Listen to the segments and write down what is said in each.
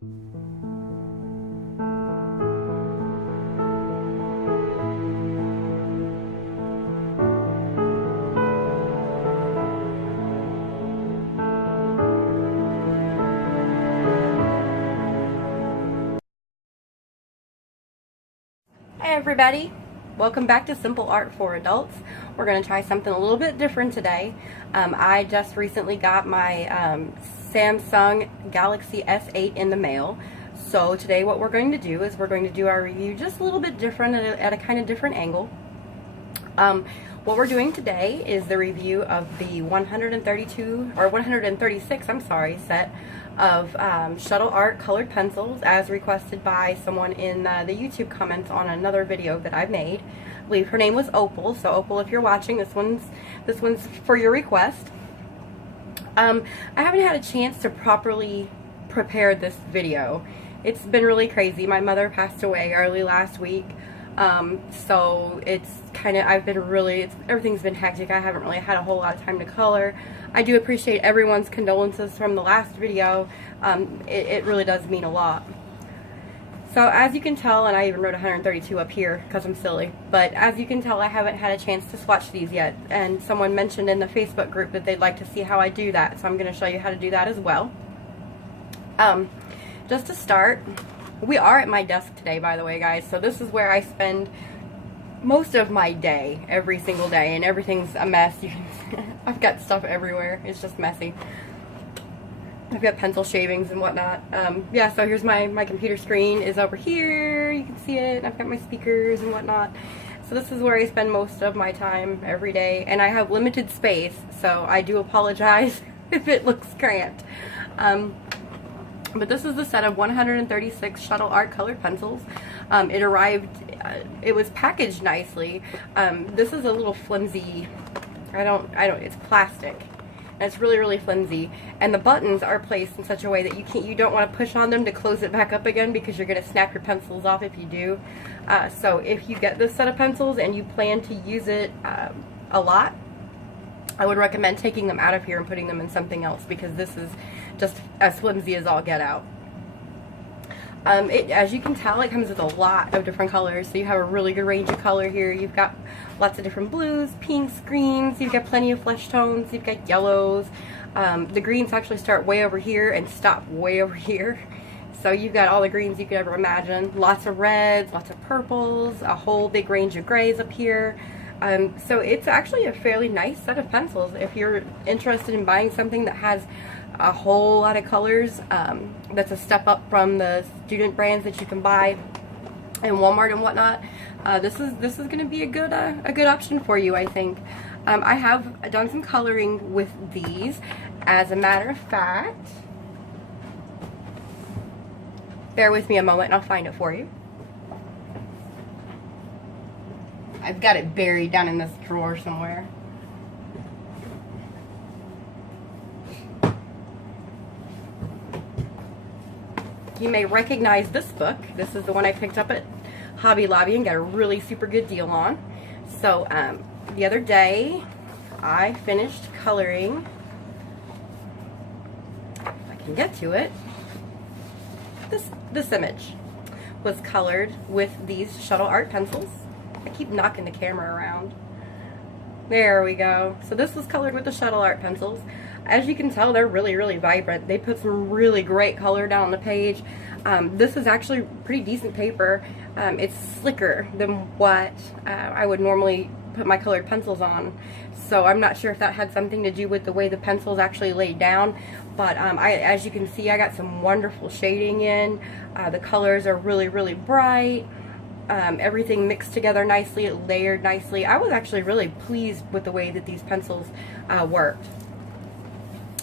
Hi everybody, welcome back to Simple Art for Adults. We're going to try something a little bit different today. I just recently got my Samsung Galaxy S8 in the mail. So today what we're going to do is we're going to do our review just a little bit different at a kind of different angle. What we're doing today is the review of the 136 set of Shuttle Art colored pencils as requested by someone in the YouTube comments on another video that I've made. I believe her name was Opal, so Opal, if you're watching, this one's for your request. I haven't had a chance to properly prepare this video. It's been really crazy. My mother passed away early last week. So it's kind of, everything's been hectic. I haven't really had a whole lot of time to color. I do appreciate everyone's condolences from the last video. It really does mean a lot. So as you can tell, and I even wrote 132 up here because I'm silly, but as you can tell, I haven't had a chance to swatch these yet, and someone mentioned in the Facebook group that they'd like to see how I do that, so I'm going to show you how to do that as well. Just to start, we are at my desk today, by the way, guys, so this is where I spend most of my day, every single day, and everything's a mess. I've got stuff everywhere. It's just messy. I've got pencil shavings and whatnot. Yeah, so here's my computer screen is over here. You can see it. I've got my speakers and whatnot. So this is where I spend most of my time every day, and I have limited space, so I do apologize if it looks cramped. But this is the set of 136 Shuttle Art colored pencils. It arrived, it was packaged nicely. This is a little flimsy, it's plastic. And it's really, really flimsy. And the buttons are placed in such a way that you don't want to push on them to close it back up again, because you're going to snap your pencils off if you do. So if you get this set of pencils and you plan to use it a lot, I would recommend taking them out of here and putting them in something else, because this is just as flimsy as all get out. As you can tell, it comes with a lot of different colors, so you have a really good range of color here. You've got lots of different blues, pinks, greens, you've got plenty of flesh tones, you've got yellows. The greens actually start way over here and stop way over here. So you've got all the greens you could ever imagine. Lots of reds, lots of purples, a whole big range of grays up here. So it's actually a fairly nice set of pencils if you're interested in buying something that has a whole lot of colors. That's a step up from the student brands that you can buy in Walmart and whatnot. This is going to be a good option for you, I think. I have done some coloring with these. As a matter of fact, bear with me a moment and I'll find it for you. I've got it buried down in this drawer somewhere. You may recognize this book. This is the one I picked up at Hobby Lobby and got a really super good deal on. So the other day I finished coloring, if I can get to it, this image was colored with these Shuttle Art pencils. I keep knocking the camera around. There we go. So this was colored with the Shuttle Art pencils. As you can tell, they're really, really vibrant. They put some really great color down on the page. This is actually pretty decent paper. It's slicker than what I would normally put my colored pencils on. So I'm not sure if that had something to do with the way the pencils actually laid down. But as you can see, I got some wonderful shading in. The colors are really, really bright. Everything mixed together nicely, it layered nicely. I was actually really pleased with the way that these pencils worked.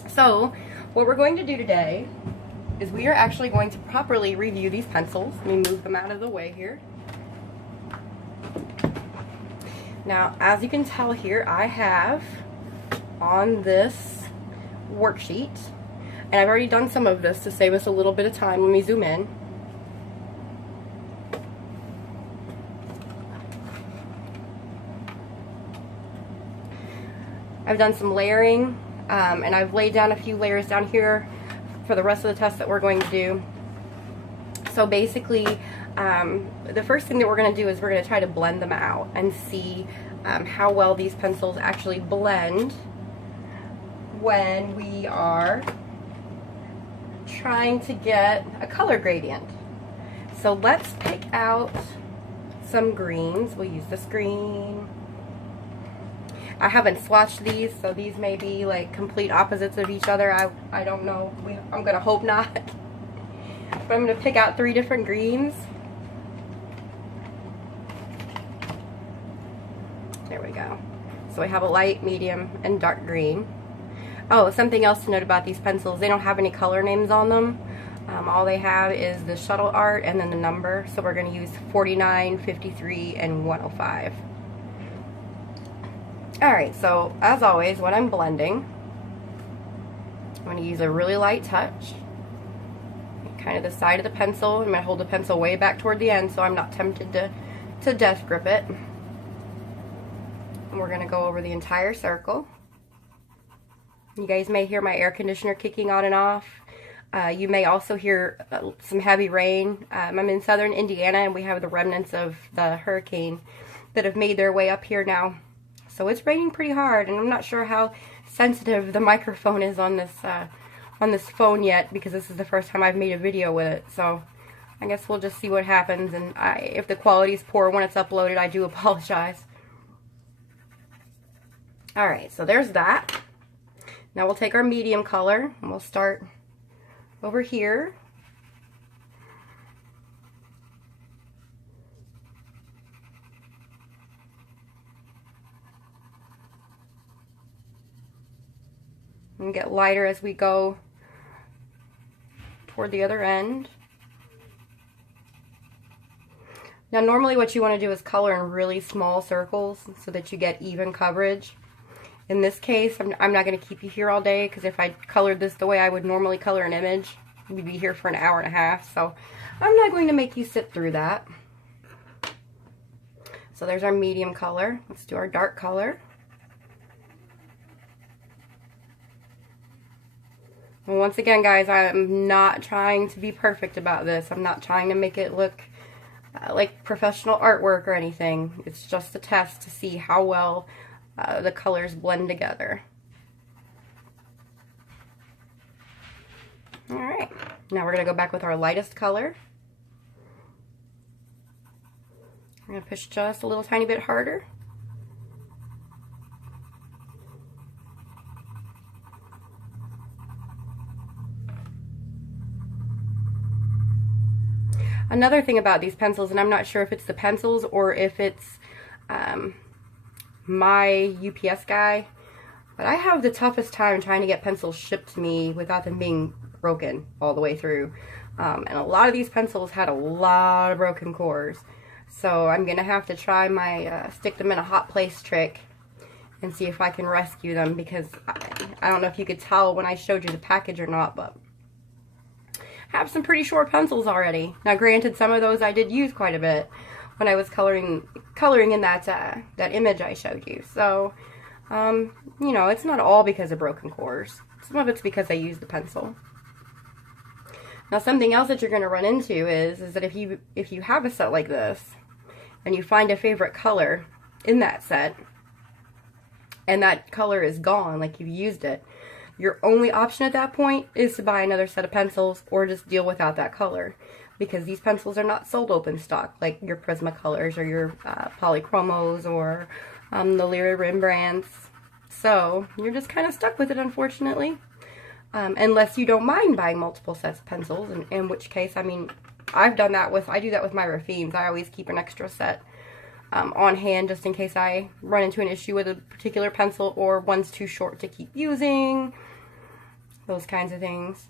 So what we're going to do today is we are actually going to properly review these pencils. Let me move them out of the way here. Now, as you can tell here, I have on this worksheet, and I've already done some of this to save us a little bit of time. Let me zoom in. I've done some layering, and I've laid down a few layers down here for the rest of the test that we're going to do. So basically, the first thing that we're going to do is we're going to try to blend them out and see how well these pencils actually blend when we are trying to get a color gradient. So let's pick out some greens. We'll use this green. I haven't swatched these, so these may be like complete opposites of each other. I don't know. I'm going to hope not. But I'm going to pick out 3 different greens. There we go. So I have a light, medium, and dark green. Oh, something else to note about these pencils, they don't have any color names on them. All they have is the Shuttle Art and then the number. So we're going to use 49, 53, and 105. Alright, so as always, when I'm blending, I'm going to use a really light touch. Kind of the side of the pencil. I'm going to hold the pencil way back toward the end so I'm not tempted to death grip it. And we're going to go over the entire circle. You guys may hear my air conditioner kicking on and off. You may also hear some heavy rain. I'm in southern Indiana and we have the remnants of the hurricane that have made their way up here now. So it's raining pretty hard, and I'm not sure how sensitive the microphone is on this phone yet, because this is the first time I've made a video with it. So I guess we'll just see what happens, and if the quality is poor when it's uploaded, I do apologize. Alright, so there's that. Now we'll take our medium color and we'll start over here. And get lighter as we go toward the other end. Now normally what you want to do is color in really small circles so that you get even coverage. In this case, I'm not going to keep you here all day, because if I colored this the way I would normally color an image, we'd be here for an hour and a half. So I'm not going to make you sit through that. So there's our medium color. Let's do our dark color. And once again, guys, I'm not trying to be perfect about this. I'm not trying to make it look like professional artwork or anything. It's just a test to see how well the colors blend together. Alright, now we're going to go back with our lightest color. We're going to push just a little tiny bit harder. Another thing about these pencils, and I'm not sure if it's the pencils or if it's my UPS guy, but I have the toughest time trying to get pencils shipped to me without them being broken all the way through. And a lot of these pencils had a lot of broken cores. So I'm going to have to try my stick them in a hot place trick and see if I can rescue them, because I don't know if you could tell when I showed you the package or not, but I have some pretty short pencils already. Now granted, some of those I did use quite a bit when I was coloring in that image I showed you. So, you know, it's not all because of broken cores. Some of it's because I used the pencil. Now, something else that you're going to run into is that if you have a set like this and you find a favorite color in that set and that color is gone, like you've used it, your only option at that point is to buy another set of pencils or just deal without that color, because these pencils are not sold open stock like your Prismacolors or your Polychromos or the Lyra Rembrandts. So you're just kind of stuck with it, unfortunately, unless you don't mind buying multiple sets of pencils, in which case, I mean, I do that with my Raffines. I always keep an extra set on hand just in case I run into an issue with a particular pencil or one's too short to keep using, those kinds of things.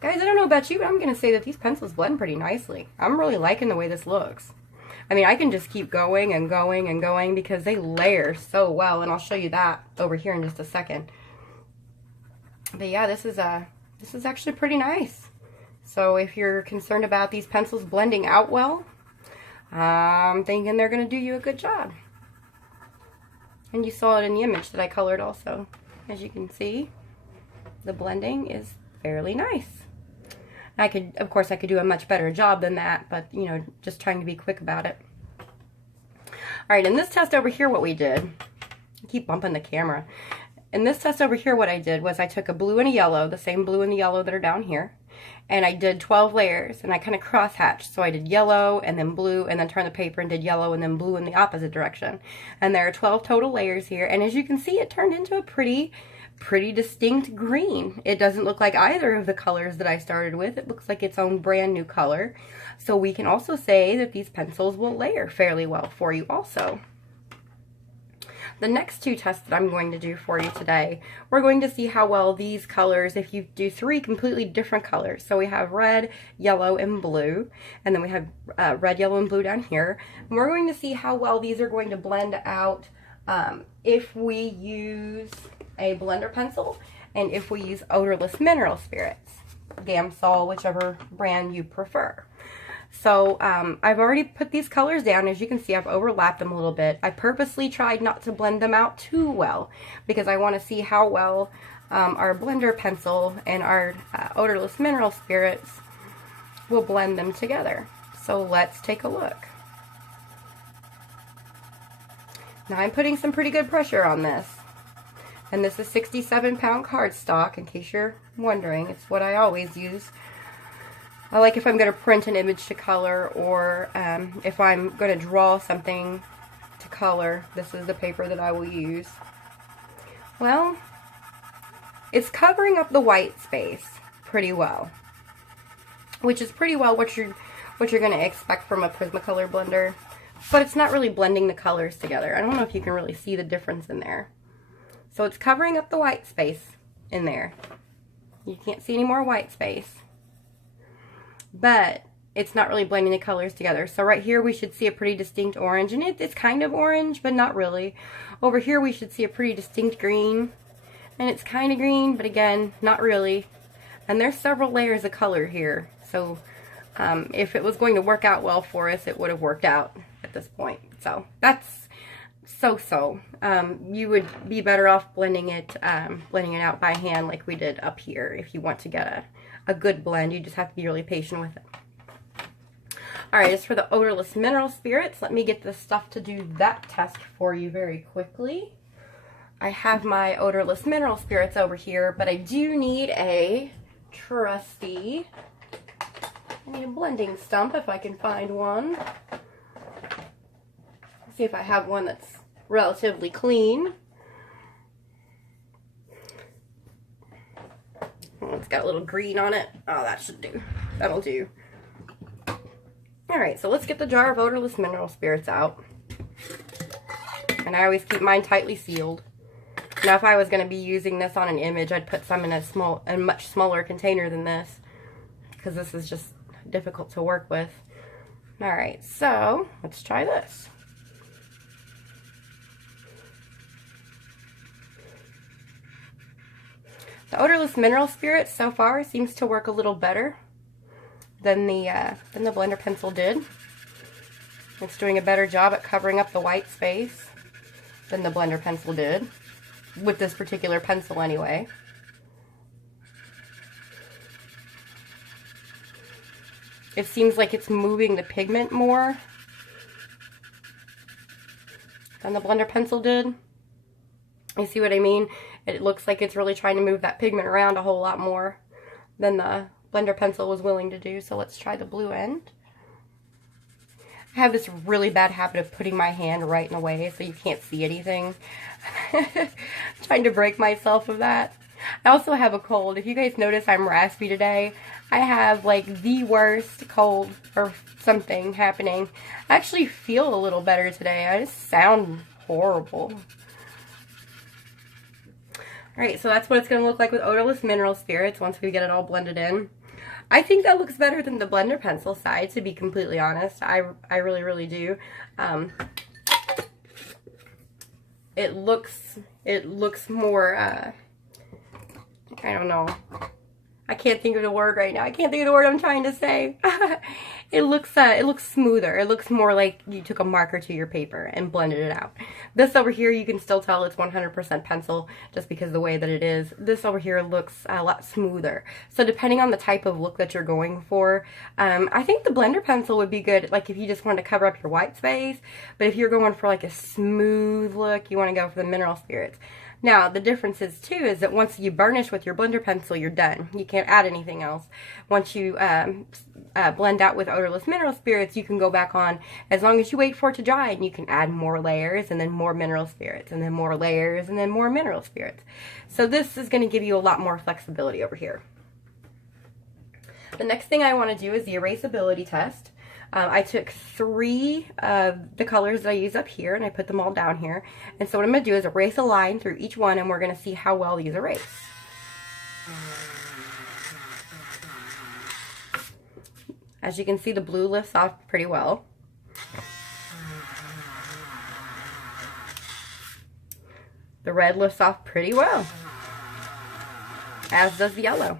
Guys, I don't know about you, but I'm going to say that these pencils blend pretty nicely. I'm really liking the way this looks. I mean, I can just keep going and going and going because they layer so well, and I'll show you that over here in just a second. But yeah, this is actually pretty nice. So if you're concerned about these pencils blending out well, I'm thinking they're going to do you a good job. And you saw it in the image that I colored also. As you can see, the blending is fairly nice. I could, of course, I could do a much better job than that, but, you know, just trying to be quick about it. All right, in this test over here, what we did, I keep bumping the camera. In this test over here, what I did was I took a blue and a yellow, the same blue and the yellow that are down here, and I did 12 layers, and I kind of cross-hatched. So I did yellow and then blue, and then turned the paper and did yellow and then blue in the opposite direction. And there are 12 total layers here, and as you can see, it turned into a pretty distinct green. It doesn't look like either of the colors that I started with. It looks like its own brand new color. So we can also say that these pencils will layer fairly well for you also. The next two tests that I'm going to do for you today, we're going to see how well these colors, if you do 3 completely different colors. So we have red, yellow, and blue, and then we have red, yellow, and blue down here. And we're going to see how well these are going to blend out if we use a blender pencil and if we use odorless mineral spirits, Gamsol, whichever brand you prefer. So I've already put these colors down. As you can see, I've overlapped them a little bit. I purposely tried not to blend them out too well because I want to see how well our blender pencil and our odorless mineral spirits will blend them together. So let's take a look. Now I'm putting some pretty good pressure on this. And this is 67-pound cardstock, in case you're wondering. It's what I always use. I like if I'm going to print an image to color, or if I'm going to draw something to color, this is the paper that I will use. Well, it's covering up the white space pretty well, which is pretty well what you're going to expect from a Prismacolor blender, but it's not really blending the colors together. I don't know if you can really see the difference in there. So it's covering up the white space in there. You can't see any more white space. But it's not really blending the colors together. So right here we should see a pretty distinct orange, and it's kind of orange, but not really. Over here we should see a pretty distinct green, and it's kind of green, but again, not really. And there's several layers of color here. So if it was going to work out well for us, it would have worked out at this point. So that's so-so. You would be better off blending it out by hand like we did up here if you want to get a good blend. You just have to be really patient with it. Alright, as for the odorless mineral spirits, let me get the stuff to do that test for you very quickly. I have my odorless mineral spirits over here, but I do need a trusty, I need a blending stump if I can find one. Let's see if I have one that's relatively clean. Oh, it's got a little green on it. Oh, that should do. That'll do. Alright, so let's get the jar of odorless mineral spirits out. And I always keep mine tightly sealed. Now, if I was going to be using this on an image, I'd put some in a much smaller container than this, because this is just difficult to work with. Alright, so let's try this. The odorless mineral spirit so far seems to work a little better than the blender pencil did. It's doing a better job at covering up the white space than the blender pencil did, with this particular pencil anyway. It seems like it's moving the pigment more than the blender pencil did. You see what I mean? It looks like it's really trying to move that pigment around a whole lot more than the blender pencil was willing to do. So let's try the blue end. I have this really bad habit of putting my hand right in the way so you can't see anything. Trying to break myself of that. I also have a cold. If you guys notice I'm raspy today, I have like the worst cold or something happening. I actually feel a little better today. I just sound horrible. Alright, so that's what it's going to look like with odorless mineral spirits once we get it all blended in. I think that looks better than the blender pencil side, to be completely honest. I really, really do. It looks more, I don't know. I can't think of the word right now. I can't think of the word I'm trying to say. It looks smoother. It looks more like you took a marker to your paper and blended it out. This over here, you can still tell it's 100% pencil just because of the way that it is. This over here looks a lot smoother. So depending on the type of look that you're going for, I think the blender pencil would be good, like if you just wanted to cover up your white space. But if you're going for like a smooth look, you want to go for the mineral spirits. Now, the difference is, too, is that once you burnish with your blender pencil, you're done. You can't add anything else. Once you blend out with Odorless Mineral Spirits, you can go back on as long as you wait for it to dry, and you can add more layers, and then more mineral spirits, and then more layers, and then more mineral spirits. So this is going to give you a lot more flexibility over here. The next thing I want to do is the erasability test. I took 3 of the colors that I use up here, and I put them all down here. And so what I'm going to do is erase a line through each one, and we're going to see how well these erase. As you can see, the blue lifts off pretty well. The red lifts off pretty well, as does the yellow.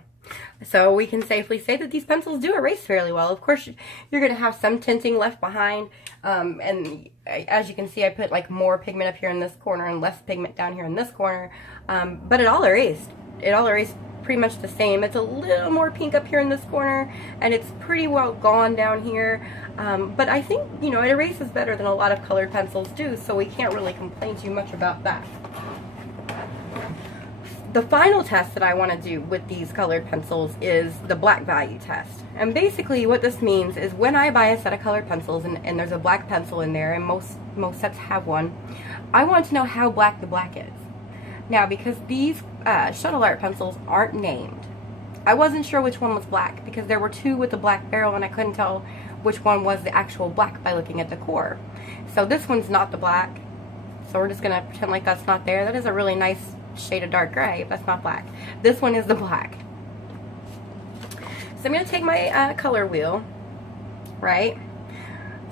So we can safely say that these pencils do erase fairly well. Of course, you're going to have some tinting left behind. And as you can see, I put like more pigment up here in this corner and less pigment down here in this corner. But it all erased. It all erased pretty much the same. It's a little more pink up here in this corner, and it's pretty well gone down here. But I think, you know, it erases better than a lot of colored pencils do, so we can't really complain too much about that. The final test that I want to do with these colored pencils is the black value test. And basically what this means is when I buy a set of colored pencils and there's a black pencil in there, and most sets have one, I want to know how black the black is. Now, because these Shuttle Art pencils aren't named, I wasn't sure which one was black because there were 2 with the black barrel and I couldn't tell which one was the actual black by looking at the core. So this one's not the black. So we're just going to pretend like that's not there. That is a really nice shade of dark gray, but that's not black. This one is the black. So I'm going to take my color wheel, right?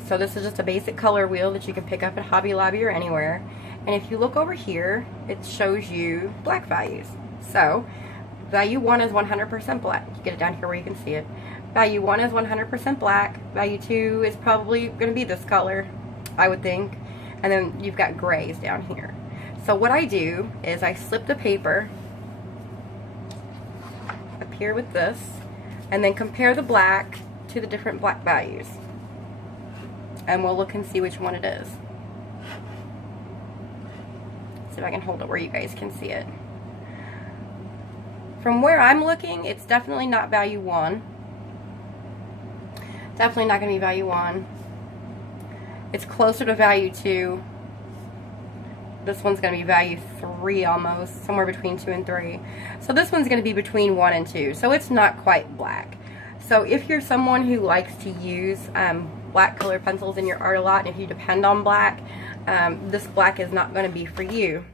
So this is just a basic color wheel that you can pick up at Hobby Lobby or anywhere. And if you look over here, it shows you black values. So value 1 is 100% black. You get it down here where you can see it. Value 1 is 100% black. Value 2 is probably going to be this color, I would think. And then you've got grays down here. So what I do is I slip the paper up here with this, and then compare the black to the different black values. And we'll look and see which one it is. See if I can hold it where you guys can see it. From where I'm looking, it's definitely not value 1. Definitely not going to be value 1. It's closer to value 2. This one's going to be value 3 almost, somewhere between 2 and 3. So this one's going to be between 1 and 2, so it's not quite black. So if you're someone who likes to use black colored pencils in your art a lot, and if you depend on black, this black is not going to be for you.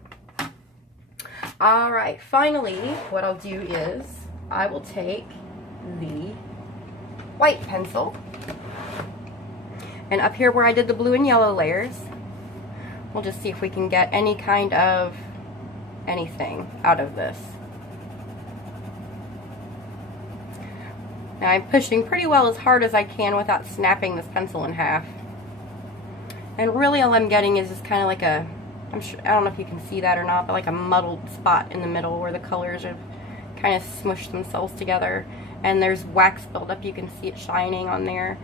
Alright, finally, what I'll do is I will take the white pencil, and up here where I did the blue and yellow layers, we'll just see if we can get any kind of anything out of this. Now I'm pushing pretty well as hard as I can without snapping this pencil in half. And really all I'm getting is just kind of like a, I don't know if you can see that or not, but like a muddled spot in the middle where the colors have kind of smushed themselves together. And there's wax buildup, you can see it shining on there.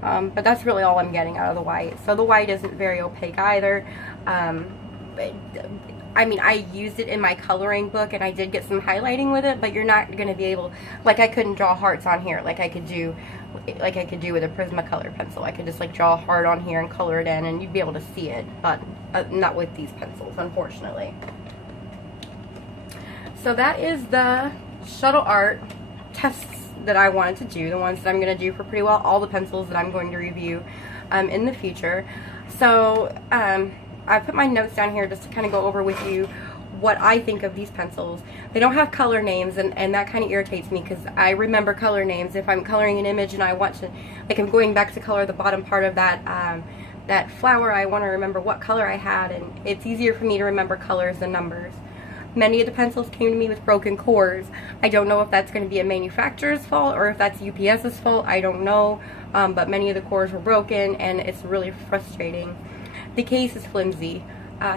But that's really all I'm getting out of the white. So the white isn't very opaque either. I mean, I used it in my coloring book and I did get some highlighting with it, but you're not going to be able, like I couldn't draw hearts on here like I could do with a Prismacolor pencil. I could just like draw a heart on here and color it in and you'd be able to see it, but not with these pencils, unfortunately. So that is the Shuttle Art tests that I wanted to do, the ones that I'm going to do for pretty well all the pencils that I'm going to review in the future. So I put my notes down here just to kind of go over with you what I think of these pencils. They don't have color names, and that kind of irritates me because I remember color names. If I'm coloring an image and I want to, like I'm going back to color the bottom part of that that flower, I want to remember what color I had, and it's easier for me to remember colors than numbers. Many of the pencils came to me with broken cores. I don't know if that's going to be a manufacturer's fault or if that's UPS's fault. I don't know, but many of the cores were broken, and it's really frustrating. The case is flimsy,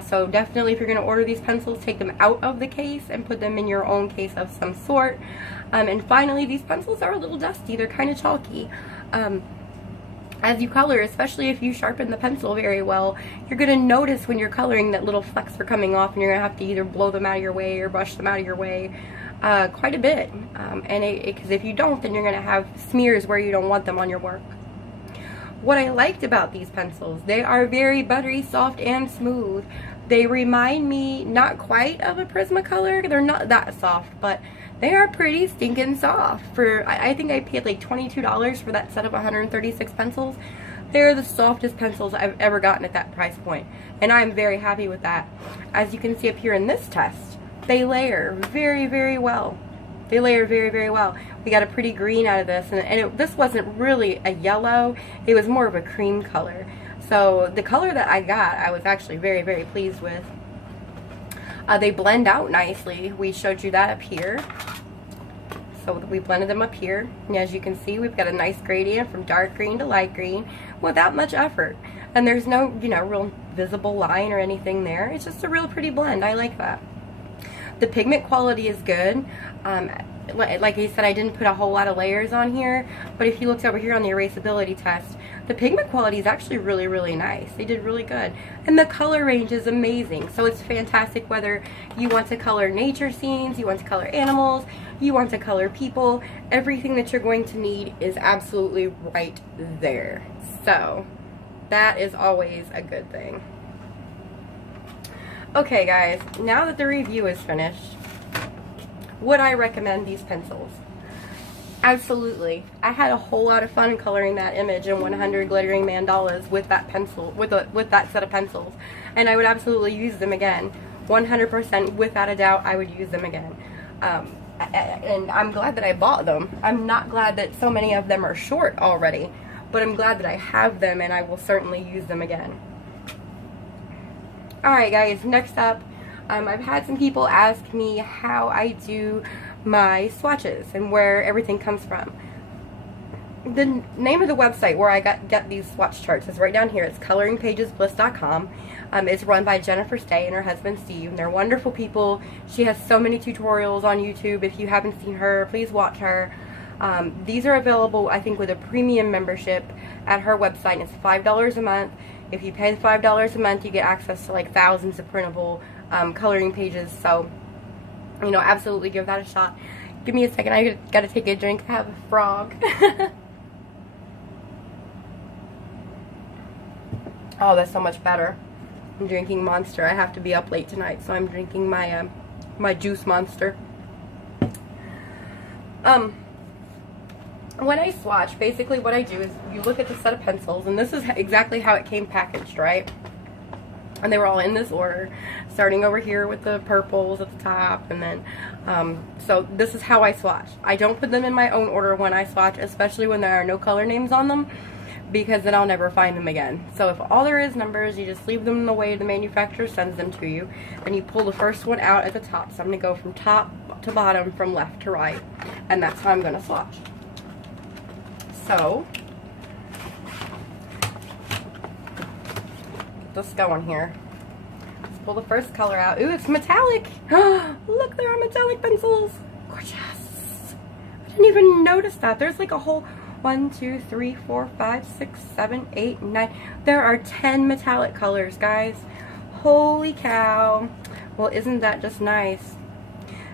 so definitely if you're going to order these pencils, take them out of the case and put them in your own case of some sort. And finally, these pencils are a little dusty. They're kind of chalky. As you color, especially if you sharpen the pencil very well, you're going to notice when you're coloring that little flecks are coming off, and you're going to have to either blow them out of your way or brush them out of your way quite a bit. Because if you don't, then you're going to have smears where you don't want them on your work. What I liked about these pencils, they are very buttery, soft, and smooth. They remind me not quite of a Prismacolor. They're not that soft, but they are pretty stinking soft. I think I paid like $22 for that set of 136 pencils. They're the softest pencils I've ever gotten at that price point, and I'm very happy with that. As you can see up here in this test, they layer very, very well. They layer very, very well. We got a pretty green out of this, and this wasn't really a yellow. It was more of a cream color. So the color that I got, I was actually very, very pleased with. They blend out nicely. We showed you that up here. So we blended them up here. And as you can see, we've got a nice gradient from dark green to light green without much effort. And there's no, real visible line or anything there. It's just a real pretty blend. I like that. The pigment quality is good. Like I said, I didn't put a whole lot of layers on here, but if you looked over here on the erasability test, the pigment quality is actually really, really nice. They did really good. And the color range is amazing. So it's fantastic whether you want to color nature scenes, you want to color animals, you want to color people. Everything that you're going to need is absolutely right there. So that is always a good thing. Okay guys, now that the review is finished, would I recommend these pencils? Absolutely. I had a whole lot of fun coloring that image in 100 glittering mandalas with that pencil, with that set of pencils, and I would absolutely use them again. 100%, without a doubt, I would use them again. And I'm glad that I bought them. I'm not glad that so many of them are short already, but I'm glad that I have them, and I will certainly use them again. Alright guys, next up, I've had some people ask me how I do my swatches and where everything comes from. The name of the website where I get these swatch charts is right down here. It's coloringpagesbliss.com. It's run by Jennifer Stay and her husband Steve, and they're wonderful people. She has so many tutorials on YouTube. If you haven't seen her, please watch her. These are available, I think, with a premium membership at her website, and it's $5 a month. If you pay the $5 a month, you get access to like thousands of printable coloring pages. So, absolutely give that a shot. Give me a second. I gotta take a drink. I have a frog. Oh, that's so much better. I'm drinking Monster. I have to be up late tonight, so I'm drinking my my juice Monster. When I swatch, basically what I do is you look at the set of pencils, and this is exactly how it came packaged, right? And they were all in this order, starting over here with the purples at the top, and then, so this is how I swatch. I don't put them in my own order when I swatch, especially when there are no color names on them, because then I'll never find them again. So if all there is numbers, you just leave them the way the manufacturer sends them to you, and you pull the first one out at the top. So I'm going to go from top to bottom, from left to right, and that's how I'm going to swatch. So, get this going here. Let's pull the first color out. Ooh, it's metallic. Look, there are metallic pencils. Gorgeous. I didn't even notice that. There's like a whole 1, 2, 3, 4, 5, 6, 7, 8, 9. There are 10 metallic colors, guys. Holy cow. Well, isn't that just nice?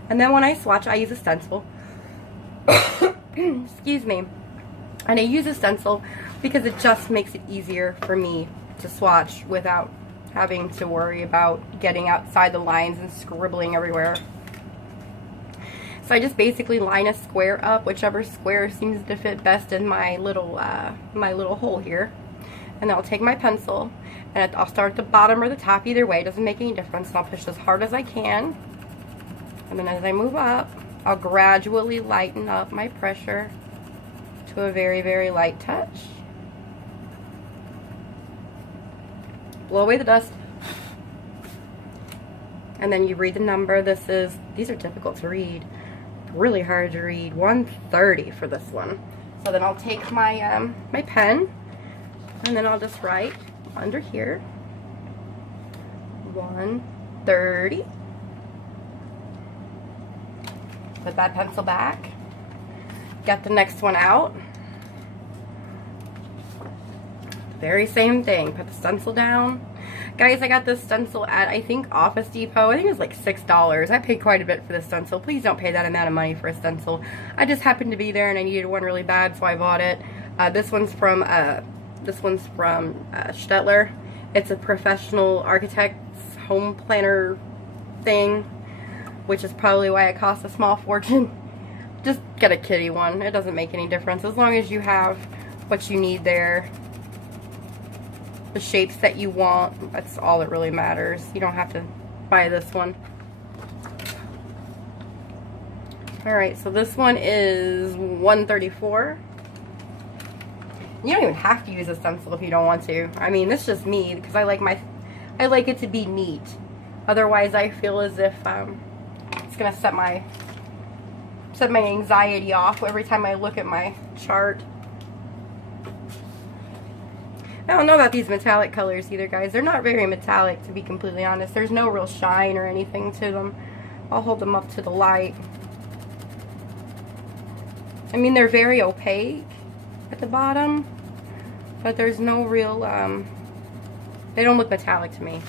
And then when I swatch, I use a stencil. Excuse me. And I use a stencil because it just makes it easier for me to swatch without having to worry about getting outside the lines and scribbling everywhere. So I just basically line a square up, whichever square seems to fit best in my little hole here. And then I'll take my pencil, and I'll start at the bottom or the top, either way, it doesn't make any difference. And I'll push as hard as I can. And then as I move up, I'll gradually lighten up my pressure to a very, very light touch. Blow away the dust. and then you read the number. These are difficult to read. Really hard to read. 130 for this one. So then I'll take my my pen, and then I'll just write under here 130. Put that pencil back. Get the next one out. Very same thing. Put the stencil down. Guys, I got this stencil at, I think, Office Depot. I think it was like $6. I paid quite a bit for this stencil. Please don't pay that amount of money for a stencil. I just happened to be there and I needed one really bad, so I bought it. This one's from Shuttle. It's a professional architect's home planner thing, which is probably why it costs a small fortune. Just get a kitty one. It doesn't make any difference as long as you have what you need there. The shapes that you want, that's all that really matters. You don't have to buy this one. Alright, so this one is 134. You don't even have to use a stencil if you don't want to. I mean, this is just me because I like it to be neat. Otherwise, I feel as if it's gonna set my anxiety off every time I look at my chart. I don't know about these metallic colors either, guys. They're not very metallic, to be completely honest. There's no real shine or anything to them. I'll hold them up to the light. I mean, they're very opaque at the bottom, but there's no real, they don't look metallic to me.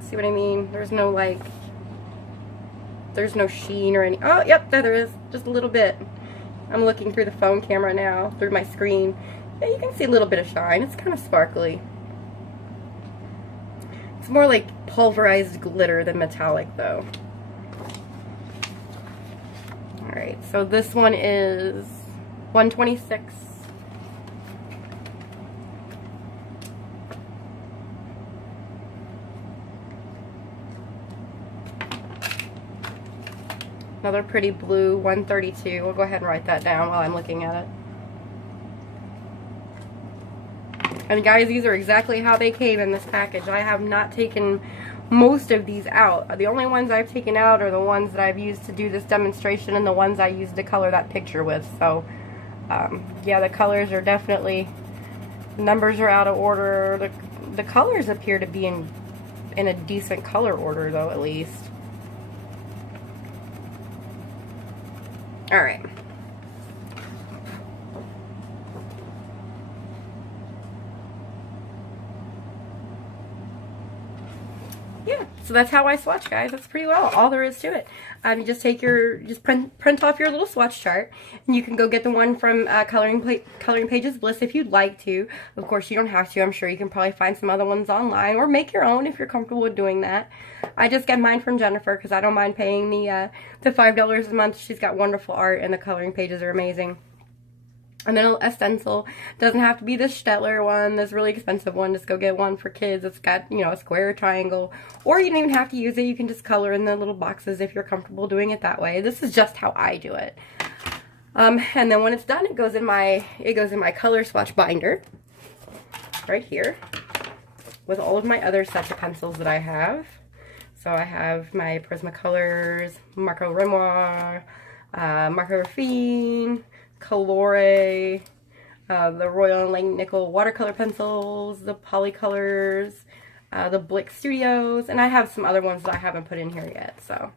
See what I mean? There's no, like, there's no sheen or any, oh, yep, there is. Just a little bit. I'm looking through the phone camera now, through my screen. Yeah, you can see a little bit of shine. It's kind of sparkly. It's more like pulverized glitter than metallic, though. Alright, so this one is 126. Another pretty blue, 132. We'll go ahead and write that down while I'm looking at it. And guys, these are exactly how they came in this package. I have not taken most of these out. The only ones I've taken out are the ones that I've used to do this demonstration and the ones I used to color that picture with. So, yeah, the colors are definitely, the numbers are out of order. The colors appear to be in a decent color order, though, at least. Alright. Yeah, so that's how I swatch, guys. That's pretty well all there is to it. You just take print off your little swatch chart, and you can go get the one from Coloring Pages Bliss if you'd like to. Of course, you don't have to. I'm sure you can probably find some other ones online, or make your own if you're comfortable with doing that. I just get mine from Jennifer because I don't mind paying the $5 a month. She's got wonderful art, and the coloring pages are amazing. And then a stencil. Doesn't have to be this Shuttle one, this really expensive one. Just go get one for kids. It's got, you know, a square or triangle. Or you don't even have to use it. You can just color in the little boxes if you're comfortable doing it that way. This is just how I do it. And then when it's done, it goes in my color swatch binder. Right here. With all of my other sets of pencils that I have. So I have my Prismacolors, Marco Renoir, Marco Raffine, Colore, the Royal and Langnickel watercolor pencils, the Polycolors, the Blick Studios, and I have some other ones that I haven't put in here yet. So,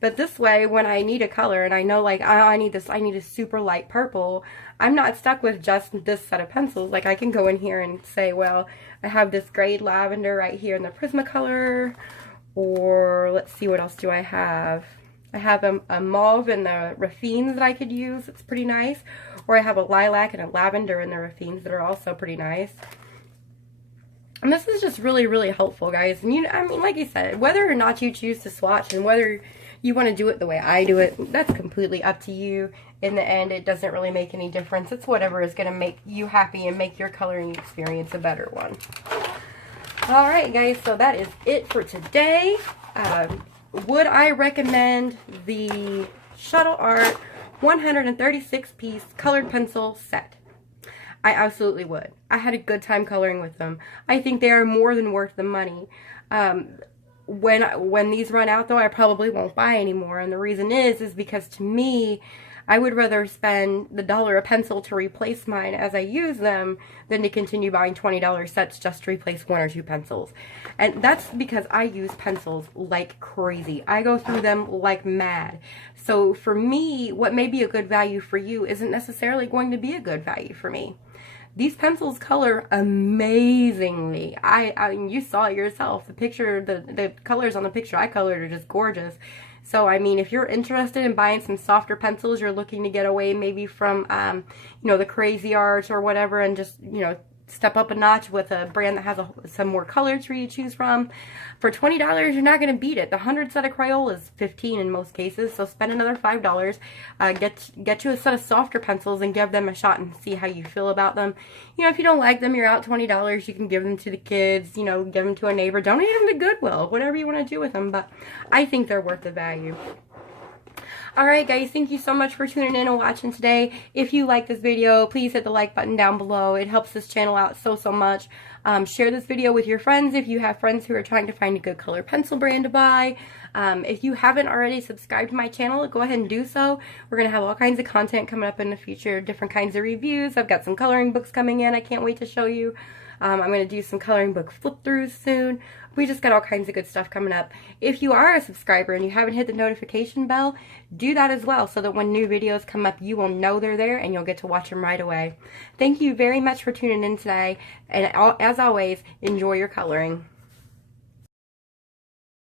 but this way, when I need a color and I know, like, I need a super light purple, I'm not stuck with just this set of pencils. Like, I can go in here and say, well, I have this great lavender right here in the Prismacolor, or let's see, what else do I have? I have a mauve in the Raffines that I could use. It's pretty nice. Or I have a lilac and a lavender in the Raffines that are also pretty nice. And this is just really, really helpful, guys. And I mean, like I said, whether or not you choose to swatch and whether you want to do it the way I do it, that's completely up to you. In the end, it doesn't really make any difference. It's whatever is going to make you happy and make your coloring experience a better one. Alright, guys, so that is it for today. Would I recommend the Shuttle Art 136-piece colored pencil set? I absolutely would. I had a good time coloring with them. I think they are more than worth the money. When these run out, though, I probably won't buy anymore. And the reason is because to me, I would rather spend the $1 a pencil to replace mine as I use them than to continue buying $20 sets just to replace 1 or 2 pencils. And that's because I use pencils like crazy. I go through them like mad. So for me, what may be a good value for you isn't necessarily going to be a good value for me. These pencils color amazingly. You saw it yourself. The picture, the colors on the picture I colored are just gorgeous. So, I mean, if you're interested in buying some softer pencils, you're looking to get away maybe from, you know, the Crazy Art or whatever, and just, you know, step up a notch with a brand that has some more colors for you to choose from. For $20, you're not going to beat it. The 100 set of Crayola is $15 in most cases, so spend another $5. Get you a set of softer pencils and give them a shot and see how you feel about them. You know, if you don't like them, you're out $20. You can give them to the kids, you know, give them to a neighbor, donate them to Goodwill, whatever you want to do with them, but I think they're worth the value. Alright guys, thank you so much for tuning in and watching today. If you like this video, please hit the like button down below. It helps this channel out so much. Share this video with your friends if you have friends who are trying to find a good color pencil brand to buy. If you haven't already subscribed to my channel, go ahead and do so. We're going to have all kinds of content coming up in the future, different kinds of reviews. I've got some coloring books coming in I can't wait to show you. I'm going to do some coloring book flip-throughs soon. We just got all kinds of good stuff coming up. If you are a subscriber and you haven't hit the notification bell, do that as well so that when new videos come up, you will know they're there and you'll get to watch them right away. Thank you very much for tuning in today, and as always, enjoy your coloring.